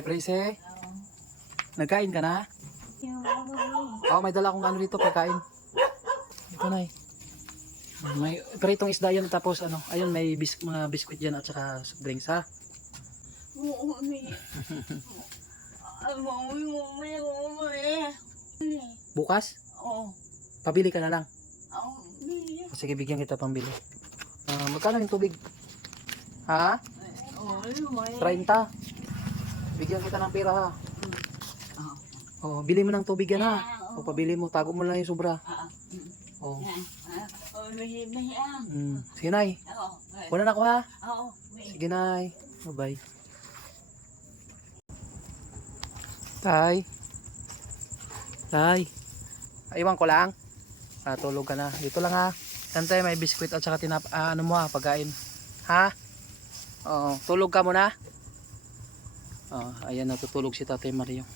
Nay Prese, nagkain ka na? Oo, may dala akong ano dito, pagkain. Ito, Nay. May pritong isda yan, tapos ano, ayun, may mga biskuit yan at saka drinks, ha? Bukas? Oo. Pabili ka na lang. Oo. Sige, bigyan kita pambili. Magkano yung tubig? Ha? 30. Bigyan kita ng pera, ha? Oh, bili mo ng tubig yan, ha? O, pabili mo, tago mo lang yung sobra. Oh. Sige, Nay. Wala na ako, ha? Sige, Nay. Bye-bye. Tay. Tay. Iwan ko lang. Tulog ka na. Dito lang, ha? Tantay, may biskuit at saka ano mo, ha? Pagkain. Ha? Oo. Tulog ka muna. Ayan, natutulog si Tatay Mario.